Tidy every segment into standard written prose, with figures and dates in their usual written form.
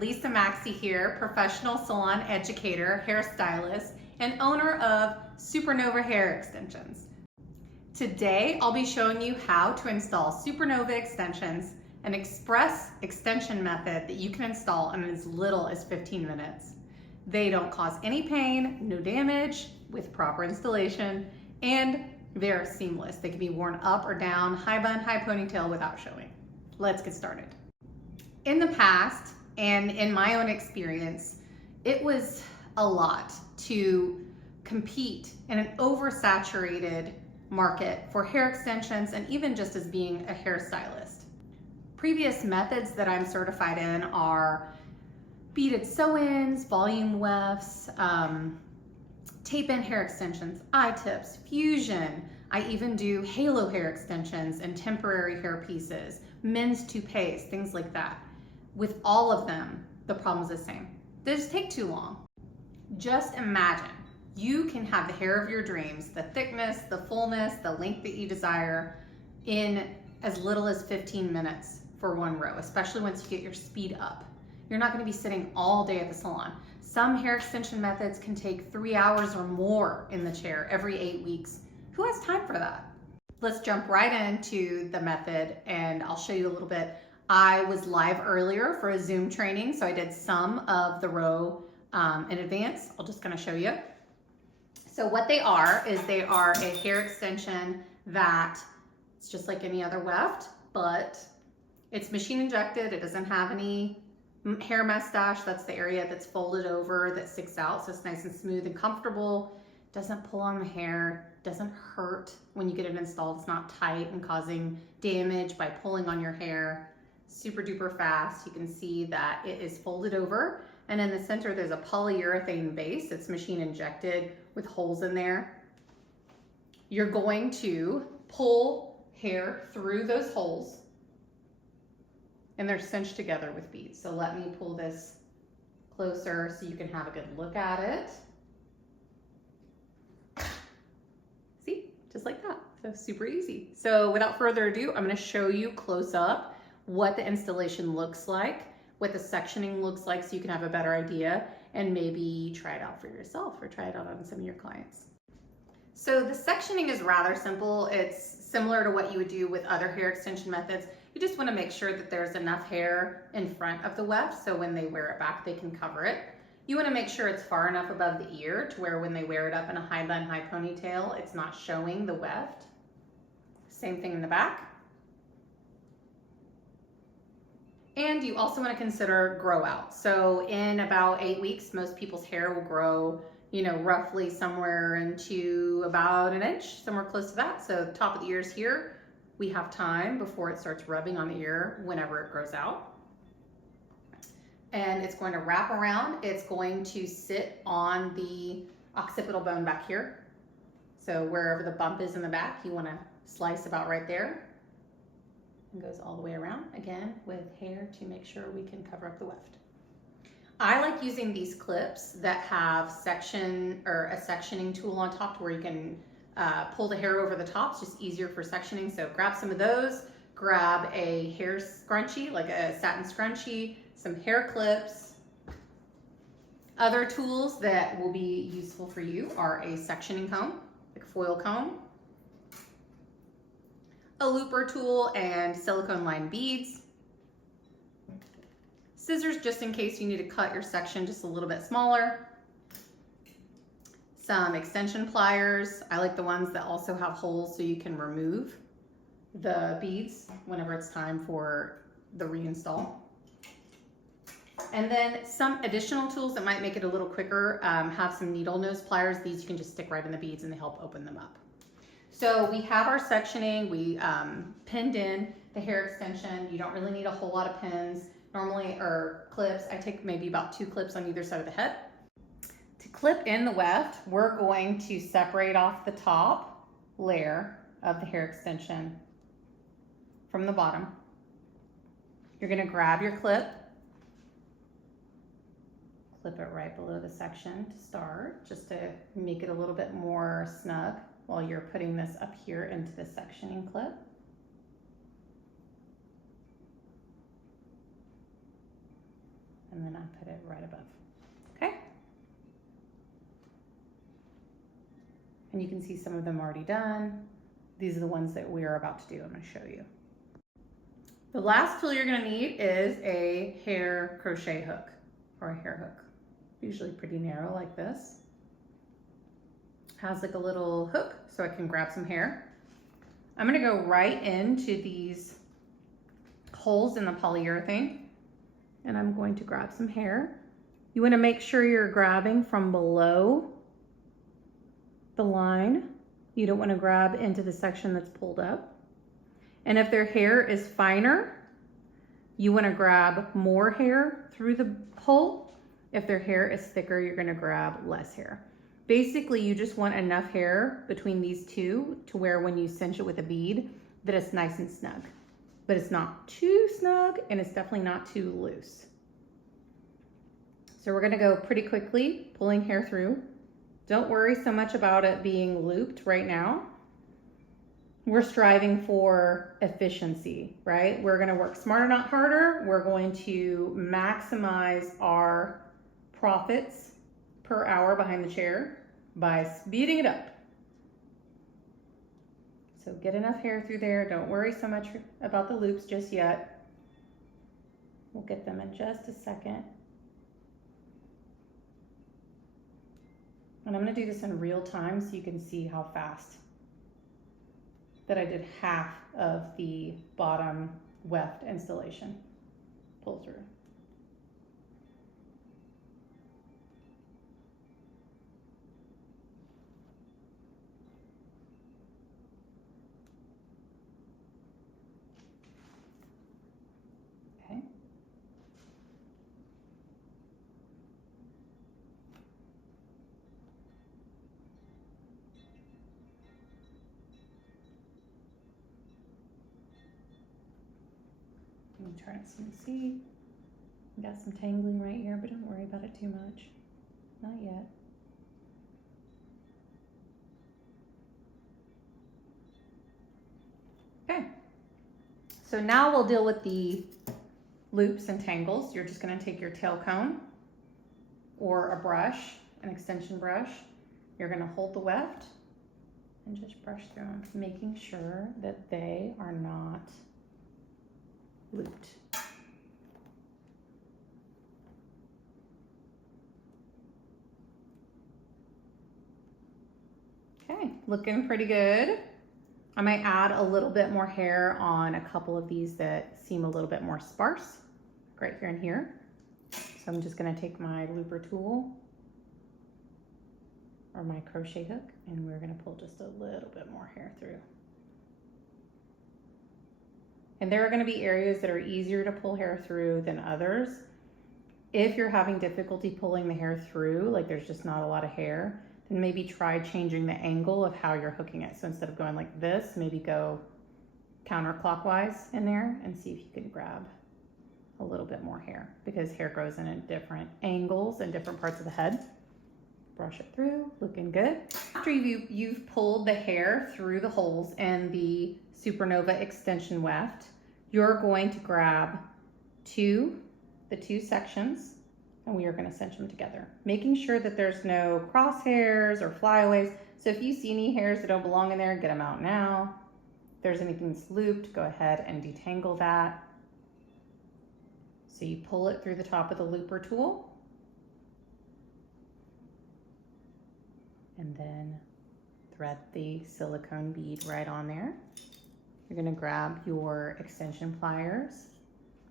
Lisa Maxey here, professional salon educator, hairstylist, and owner of Supernova Hair Extensions. Today, I'll be showing you how to install Supernova Extensions, an express extension method that you can install in as little as 15 minutes. They don't cause any pain, no damage, with proper installation, and they're seamless. They can be worn up or down, high bun, high ponytail without showing. Let's get started. In the past, and in my own experience, it was a lot to compete in an oversaturated market for hair extensions and even just as being a hairstylist. Previous methods that I'm certified in are beaded sew-ins, volume wefts, tape-in hair extensions, eye-tips, fusion. I even do halo hair extensions and temporary hair pieces, men's toupees, things like that. With all of them, the problem's the same. They just take too long. Just imagine you can have the hair of your dreams, the thickness, the fullness, the length that you desire in as little as 15 minutes for one row, especially once you get your speed up. You're not going to be sitting all day at the salon. Some hair extension methods can take 3 hours or more in the chair every 8 weeks. Who has time for that? Let's jump right into the method and I'll show you a little bit. I was live earlier for a Zoom training, so I did some of the row in advance. I'm just going to show you. So what they are is they are a hair extension that it's just like any other weft, but it's machine injected. It doesn't have any hair mustache. That's the area that's folded over that sticks out, so it's nice and smooth and comfortable. Doesn't pull on the hair, doesn't hurt when you get it installed. It's not tight and causing damage by pulling on your hair. Super duper fast. You can see that it is folded over, and in the center there's a polyurethane base that's machine injected with holes in there. You're going to pull hair through those holes and they're cinched together with beads. So let me pull this closer so you can have a good look at it. See, just like that. So super easy. So without further ado, I'm going to show you close up what the installation looks like, what the sectioning looks like, so you can have a better idea and maybe try it out for yourself or try it out on some of your clients. So the sectioning is rather simple. It's similar to what you would do with other hair extension methods. You just want to make sure that there's enough hair in front of the weft so when they wear it back they can cover it. You want to make sure it's far enough above the ear to where when they wear it up in a high bun, high ponytail, it's not showing the weft. Same thing in the back. And you also want to consider grow out. So in about 8 weeks, most people's hair will grow, roughly somewhere into about an inch, somewhere close to that. So the top of the ear is here. We have time before it starts rubbing on the ear whenever it grows out. And it's going to wrap around. It's going to sit on the occipital bone back here. So wherever the bump is in the back, you want to slice about right there. And goes all the way around, again, with hair to make sure we can cover up the weft. I like using these clips that have a sectioning tool on top to where you can pull the hair over the top. It's just easier for sectioning. So grab some of those, grab a hair scrunchie, like a satin scrunchie, some hair clips. Other tools that will be useful for you are a sectioning comb, like a foil comb, a looper tool, and silicone lined beads. Scissors just in case you need to cut your section just a little bit smaller. Some extension pliers. I like the ones that also have holes so you can remove the beads whenever it's time for the reinstall. And then some additional tools that might make it a little quicker, have some needle nose pliers. These you can just stick right in the beads and they help open them up. So we have our sectioning, we pinned in the hair extension. You don't really need a whole lot of pins normally, or clips. I take maybe about 2 clips on either side of the head. To clip in the weft, we're going to separate off the top layer of the hair extension from the bottom. You're going to grab your clip, clip it right below the section to start, just to make it a little bit more snug while you're putting this up here into the sectioning clip. and then I put it right above. Okay? And you can see some of them already done. These are the ones that we are about to do. I'm going to show you. The last tool you're going to need is a hair crochet hook or a hair hook. Usually pretty narrow like this. Has like a little hook so I can grab some hair. I'm going to go right into these holes in the polyurethane and I'm going to grab some hair. You want to make sure you're grabbing from below the line. You don't want to grab into the section that's pulled up. And if their hair is finer, you want to grab more hair through the hole. If their hair is thicker, you're going to grab less hair. Basically, you just want enough hair between these two to where when you cinch it with a bead, that it's nice and snug. But it's not too snug and it's definitely not too loose. So we're going to go pretty quickly, pulling hair through. Don't worry so much about it being looped right now. We're striving for efficiency, right? We're going to work smarter, not harder. We're going to maximize our profits per hour behind the chair by speeding it up. So get enough hair through there. Don't worry so much about the loops just yet. We'll get them in just a second. And I'm going to do this in real time so you can see how fast that I did half of the bottom weft installation pull through. Okay. I'm trying to see. Got some tangling right here, but don't worry about it too much. Not yet. Okay. So now we'll deal with the loops and tangles. You're just going to take your tail comb or a brush, an extension brush. You're going to hold the weft and just brush through them, making sure that they are not looped. Okay, looking pretty good. I might add a little bit more hair on a couple of these that seem a little bit more sparse, right here and here. So I'm just going to take my looper tool or my crochet hook and we're going to pull just a little bit more hair through. And there are going to be areas that are easier to pull hair through than others. If you're having difficulty pulling the hair through, like there's just not a lot of hair, then maybe try changing the angle of how you're hooking it. So instead of going like this, maybe go counterclockwise in there and see if you can grab a little bit more hair, because hair grows in at different angles and different parts of the head. Brush it through, looking good. After you've pulled the hair through the holes in the Supernova extension weft, you're going to grab the two sections and we are going to cinch them together, making sure that there's no crosshairs or flyaways. So if you see any hairs that don't belong in there, get them out now. If there's anything that's looped, go ahead and detangle that. So you pull it through the top of the looper tool and then thread the silicone bead right on there. You're going to grab your extension pliers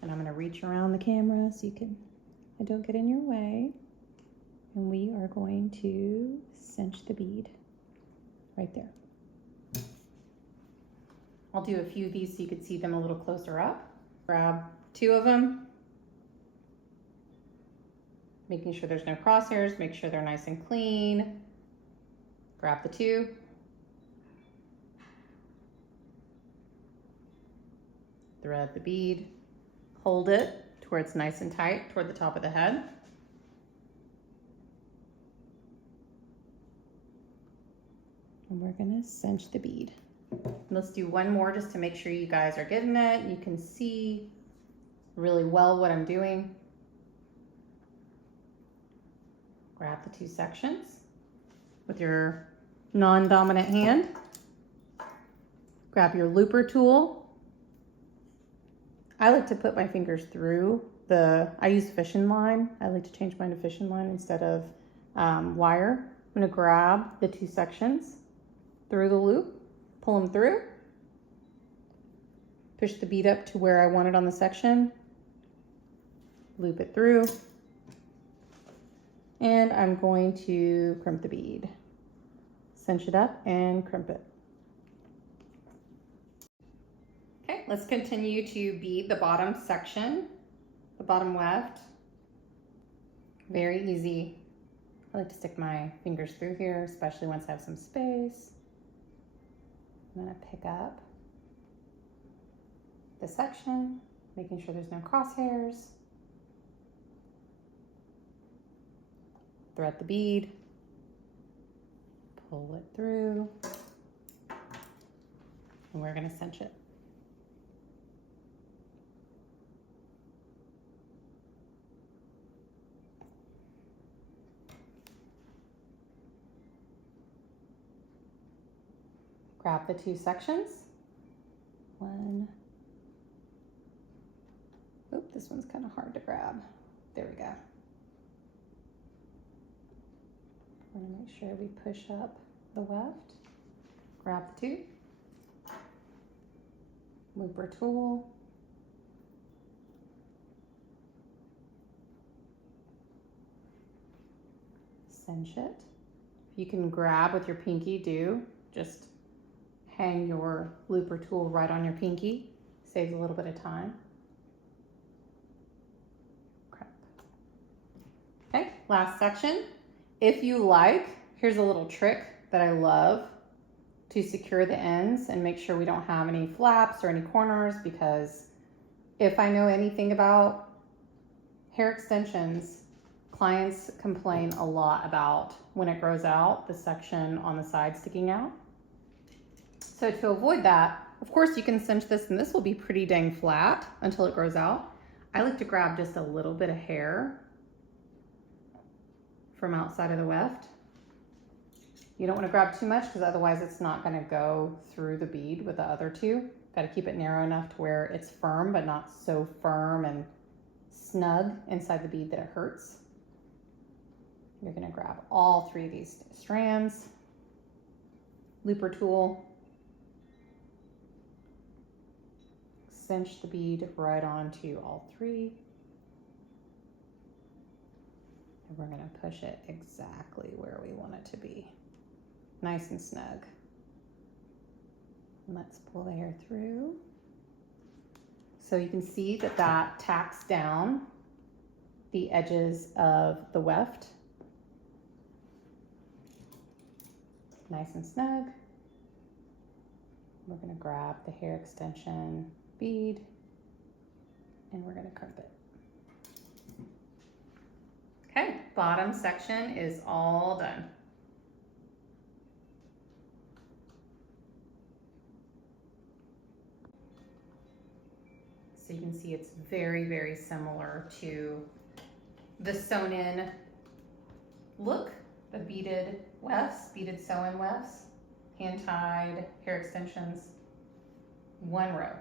and I'm going to reach around the camera so I don't get in your way. And we are going to cinch the bead right there. I'll do a few of these so you can see them a little closer up. Grab two of them, making sure there's no crosshairs, make sure they're nice and clean. Grab the two. Thread the bead, hold it to where it's nice and tight toward the top of the head. And we're gonna cinch the bead. Let's do one more just to make sure you guys are getting it. You can see really well what I'm doing. Grab the two sections with your non-dominant hand. Grab your looper tool. I like to put my fingers through I use fishing line. I like to change mine to fishing line instead of wire. I'm gonna grab the two sections through the loop, pull them through, push the bead up to where I want it on the section, loop it through, and I'm going to crimp the bead. Cinch it up and crimp it. Okay, let's continue to bead the bottom section, the bottom weft. Very easy. I like to stick my fingers through here, especially once I have some space. I'm gonna pick up the section, making sure there's no crosshairs. Thread the bead, pull it through, and we're gonna cinch it. Grab the two sections. One. Oop, this one's kind of hard to grab. There we go. We're gonna make sure we push up the weft. Grab the two. Looper tool. Cinch it. If you can grab with your pinky, do. Just hang your looper tool right on your pinky. Saves a little bit of time. Okay, last section. If you like, here's a little trick that I love to secure the ends and make sure we don't have any flaps or any corners, because if I know anything about hair extensions, clients complain a lot about when it grows out, the section on the side sticking out. So to avoid that, of course you can cinch this and this will be pretty dang flat until it grows out. I like to grab just a little bit of hair from outside of the weft. You don't want to grab too much because otherwise it's not going to go through the bead with the other two. Got to keep it narrow enough to where it's firm, but not so firm and snug inside the bead that it hurts. You're going to grab all three of these strands, looper tool, cinch the bead right onto all three. And we're going to push it exactly where we want it to be. Nice and snug. And let's pull the hair through. So you can see that that tacks down the edges of the weft. Nice and snug. We're going to grab the hair extension bead and we're going to crimp it. Okay, bottom section is all done. So you can see it's very, very similar to the sewn in look, the beaded wefts, beaded sew-in wefts, hand-tied hair extensions, one row.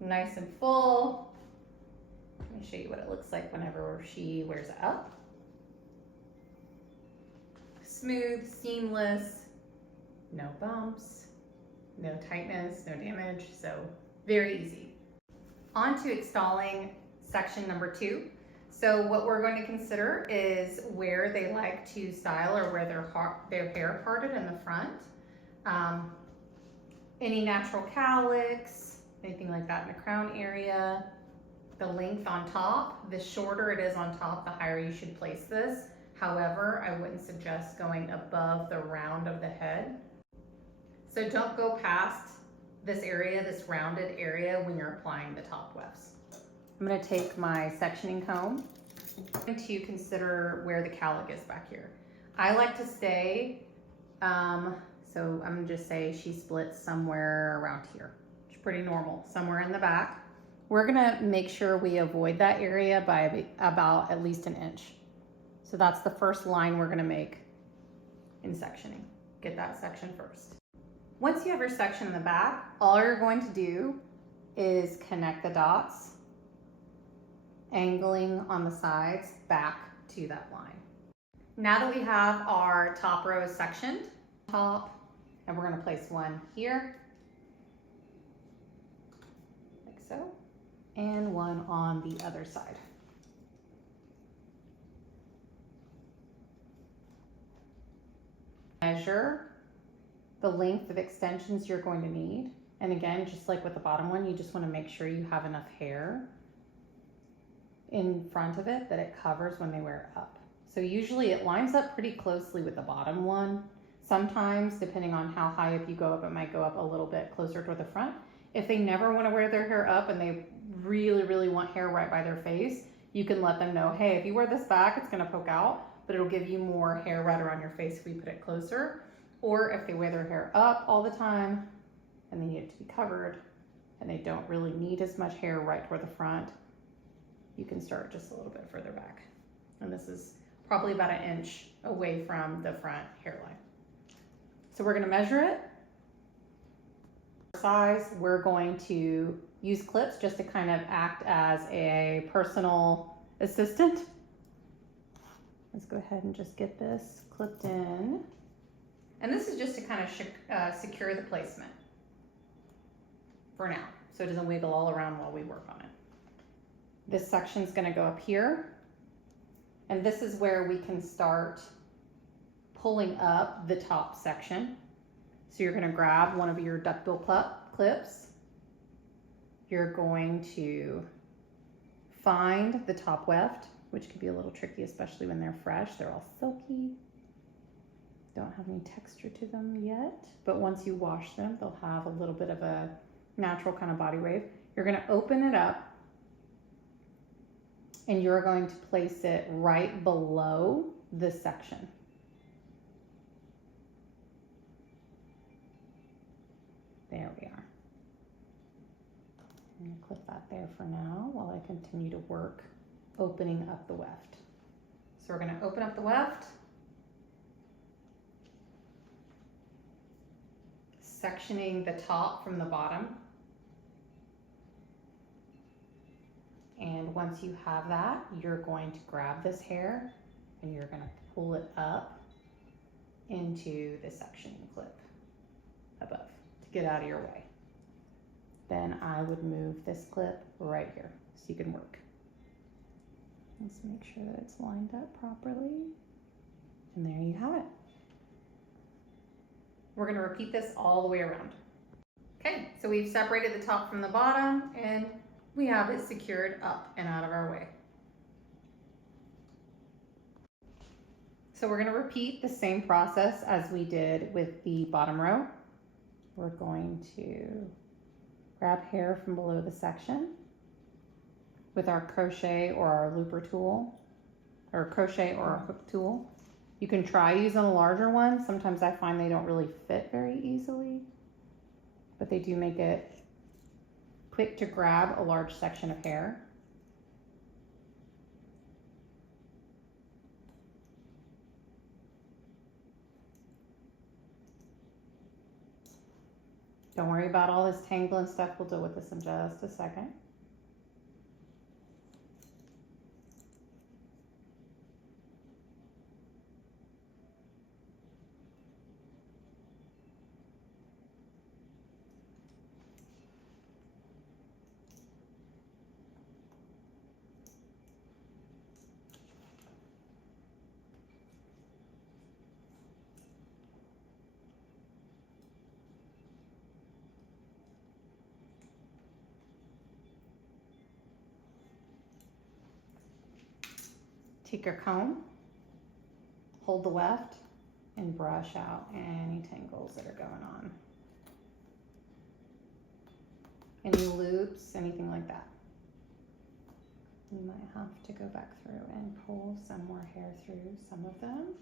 Nice and full. Let me show you what it looks like whenever she wears it up. Smooth, seamless, no bumps, no tightness, no damage, so very easy. On to installing section number 2. So what we're going to consider is where they like to style or where their hair parted in the front. Any natural cowlicks, anything like that in the crown area. The length on top, the shorter it is on top, the higher you should place this. However, I wouldn't suggest going above the round of the head. So don't go past this area, this rounded area, when you're applying the top wefts. I'm going to take my sectioning comb. I'm going to consider where the cowlick is back here. I like to stay, so I'm going to just say she splits somewhere around here. It's pretty normal, somewhere in the back. We're going to make sure we avoid that area by about at least an inch. So that's the first line we're gonna make in sectioning. Get that section first. Once you have your section in the back, all you're going to do is connect the dots, angling on the sides back to that line. Now that we have our top row sectioned, and we're gonna place one here, like so, and one on the other side. Measure the length of extensions you're going to need. And again, just like with the bottom one, you just want to make sure you have enough hair in front of it that it covers when they wear it up. So usually it lines up pretty closely with the bottom one. Sometimes, depending on how high up you go up, it might go up a little bit closer toward the front. If they never want to wear their hair up and they really, really want hair right by their face, you can let them know, hey, if you wear this back, it's going to poke out, but it'll give you more hair right around your face if we put it closer. Or if they wear their hair up all the time and they need it to be covered and they don't really need as much hair right toward the front, you can start just a little bit further back. And this is probably about 1 inch away from the front hairline. So we're going to measure it. Size, we're going to use clips just to kind of act as a personal assistant. Let's go ahead and just get this clipped in. And this is just to kind of secure the placement for now, so it doesn't wiggle all around while we work on it. This section's going to go up here, and this is where we can start pulling up the top section. So you're going to grab one of your duckbill clips. You're going to find the top weft, which can be a little tricky, especially when they're fresh. They're all silky. Don't have any texture to them yet, but once you wash them, they'll have a little bit of a natural kind of body wave. You're going to open it up and you're going to place it right below this section. There we are. I'm going to clip that there for now while I continue to work opening up the weft. So we're going to open up the weft, sectioning the top from the bottom. And once you have that, you're going to grab this hair and you're going to pull it up into the sectioning clip above to get out of your way. Then I would move this clip right here so you can work. Let's make sure that it's lined up properly. And there you have it. We're going to repeat this all the way around. Okay, so we've separated the top from the bottom and we have it secured up and out of our way. So we're going to repeat the same process as we did with the bottom row. We're going to grab hair from below the section with our crochet or our looper tool, or crochet or a hook tool. You can try using a larger one. Sometimes I find they don't really fit very easily, but they do make it quick to grab a large section of hair. Don't worry about all this tangling stuff. We'll deal with this in just a second. Take your comb, hold the weft, and brush out any tangles that are going on. Any loops, anything like that. You might have to go back through and pull some more hair through some of them.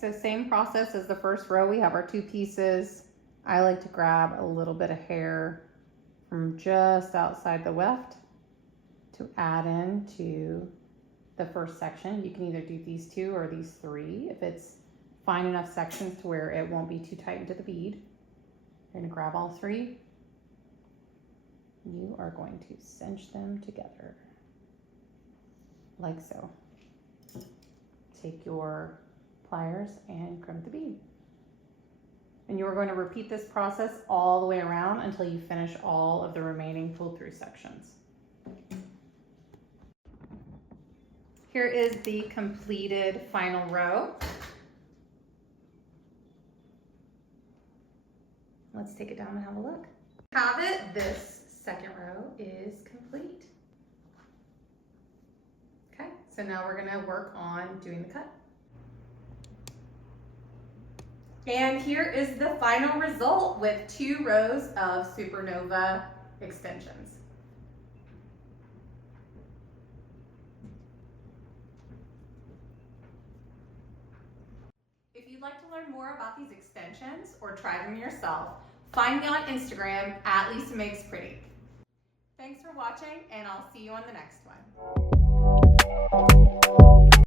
So same process as the first row. We have our two pieces I like to grab a little bit of hair from just outside the weft to add in to the first section. You can either do these two or these three if it's fine enough sections to where it won't be too tight into the bead. You're going to grab all three. You are going to cinch them together like so. Take your pliers and crimp the bead. And you are going to repeat this process all the way around until you finish all of the remaining pull through sections. Here is the completed final row. Let's take it down and have a look. Have it, this second row is complete. Okay, so now we're gonna work on doing the cut. And here is the final result with 2 rows of Supernova extensions. If you'd like to learn more about these extensions or try them yourself, find me on Instagram at Lisa Makes Pretty. Thanks for watching, and I'll see you on the next one.